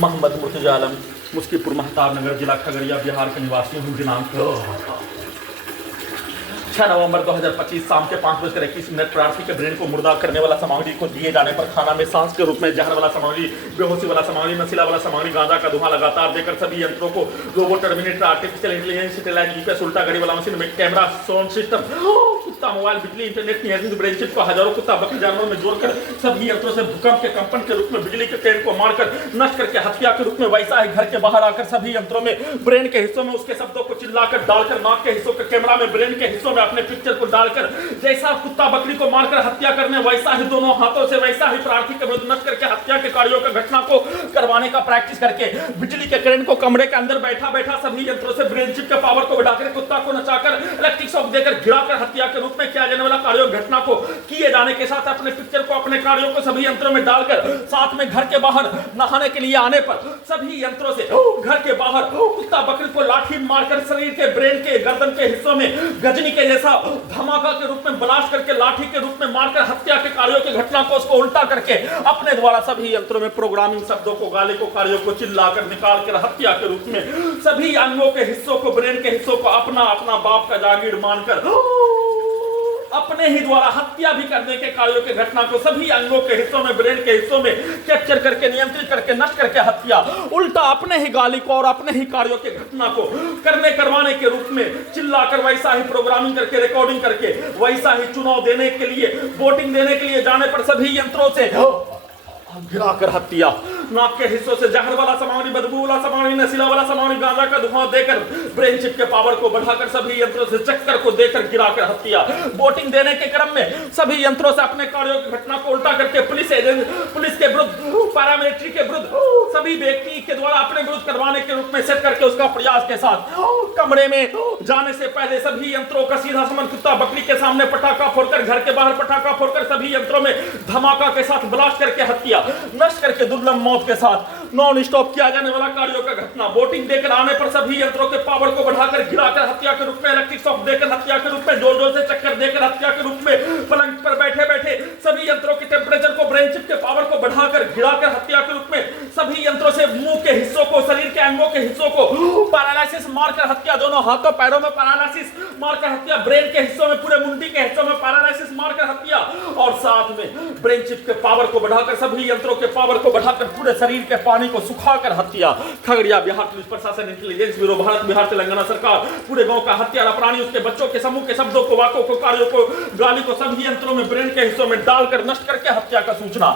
मोहम्मद मुर्तजा आलम, मुस्कीपुर महताब नगर, जिला खगड़िया, बिहार के निवासी हूँ। दिनांक 6 नवंबर 2025 शाम के 5:21 प्रार्थी के ब्रेन को मुर्दा करने वाला सामग्री को दिए जाने पर खाना में सांस के रूप में जहर वाला सामग्री, बेहोशी वाला सामग्री, नशीला वाला सामग्री, गांजा का धुआं लगातार देकर सभी यंत्रों को robo terminator, artificial intelligence, satellite GPS, उल्टा गाड़ी वाला मशीन में कैमरा, साउंड सिस्टम, कुत्ता, मोबाइल, बिजली, इंटरनेट, नियंत्रित ब्रेन चिप को हजारों कुत्ता बकरी जानवरों में जोड़कर सभी यंत्रों से भूकंप के कंपन के रूप में बिजली के ट्रेन को मारकर नष्ट करके हत्या के रूप में वैसा ही घर के बाहर आकर सभी यंत्रों में ब्रेन के हिस्सों में उसके शब्दों को चिल्लाकर डालकर नाक के हिस्सों के कैमरा में ब्रेन के हिस्सों में अपने पिक्चर को डालकर जैसा कुत्ता बकरी को मारकर हत्या करने वैसा ही दोनों हाथों से वैसा ही प्रार्थी के विरुद्ध नष्ट करके हत्या के कार्यों की घटना को करवाने का प्रैक्टिस करके बिजली के करंट को कमरे के अंदर बैठा बैठा सभी यंत्रों से ब्रेन चिप के पावर को बढ़ाकर कुत्ता को नचाकर इलेक्ट्रिक शॉक देकर गिराकर हत्या के रूप में किया जाने वाला कार्यों घटना को किए जाने के साथ अपने पिक्चर को अपने कार्यों को सभी यंत्रों में डालकर साथ में घर के बाहर नहाने के लिए आने पर सभी यंत्रों से घर के बाहर कुत्ता बकरी को लाठी मारकर शरीर के ब्रेन के गर्दन के हिस्सों में गजनी के जैसा धमाका के रूप में ब्लास्ट करके लाठी के रूप में मारकर हत्या के कार्यों की घटना को उसको उल्टा करके अपने द्वारा सभी यंत्रों में प्रोग्रामिंग शब्दों को गाली को कार्यों को चिल्लाकर निकाल कर हत्या के रूप में सभी अंगों के हिस्सों को ब्रेन के हिस्सों को अपना अपना बाप का जागीर मानकर अपने ही द्वारा हत्या भी करने के कार्यों की घटना को सभी अंगों के हिस्सों में ब्रेन के हिस्सों में कैप्चर करके नियंत्रित करके नष्ट करके हत्या उल्टा अपने ही गाली को और अपने ही कार्यों की घटना को करने करवाने के रूप में चिल्लाकर वैसा ही प्रोग्रामिंग करके रिकॉर्डिंग करके वैसा ही चुनाव देने के लिए वोटिंग देने के लिए जाने पर सभी यंत्रों से गिराकर हत्या, नाक के हिस्सों से जहर वाला सामग्री, बदबू वाला सामग्री, नशीला वाला सामग्री, गांजा का धुआं देकर ब्रेन चिप के पावर को बढ़ाकर सभी यंत्रों से चक्कर को देकर गिराकर हत्या, वोटिंग देने के क्रम में सभी यंत्रों से अपने कार्यों की घटना को उल्टा करके पुलिस के विरुद्ध, पैरामिलिट्री के विरुद्ध, सभी व्यक्ति के द्वारा अपने विरुद्ध करवाने के रूप में सेट करके उसका प्रयास के साथ कमरे में जाने से पहले सभी यंत्रों का सीधा संबंध कुत्ता बकरी के सामने पटाखा फोड़कर, घर के बाहर पटाखा फोड़कर सभी यंत्रों में धमाका के साथ ब्लास्ट करके हत्या, नष्ट करके दुर्लभ मौत के साथ नॉन स्टॉप किया जाने वाला कार्यों का घटना, वोटिंग देकर आने पर सभी यंत्रों के पावर को बढ़ाकर गिराकर हत्या के रूप में, इलेक्ट्रिक शॉक देकर हत्या के रूप में, जोर जोर से चक्कर देकर हत्या के रूप में, पलंग पर बैठे बैठे सभी यंत्रों के टेम्परेचर को, ब्रेन चिप के पावर को बढ़ाकर गिराकर हत्या के रूप में सभी यंत्रों से मुंह के हिस्सों को, शरीर के अंगों के हिस्सों को पैरालिसिस मारकर हत्या, दोनों हाथों पैरों में पैरालिसिस मारकर हत्या, ब्रेन के हिस्सों में, पूरे मुंडी के हिस्सों में पैरालिसिस मारकर हत्या और साथ में ब्रेन चिप के पावर को बढ़ाकर सभी यंत्रों के पावर को बढ़ाकर पूरे शरीर के पानी को सुखाकर हत्या। खगड़िया बिहार पुलिस प्रशासन, इंटेलिजेंस ब्यूरो, भारत बिहार तेलंगाना सरकार पूरे गांव का हत्यारा प्राणी, उसके बच्चों के समूह के शब्दों को, वाकों को, कार्यों को, गाली को सभी यंत्रों में ब्रेन के हिस्सों में डालकर नष्ट करके हत्या का सूचना।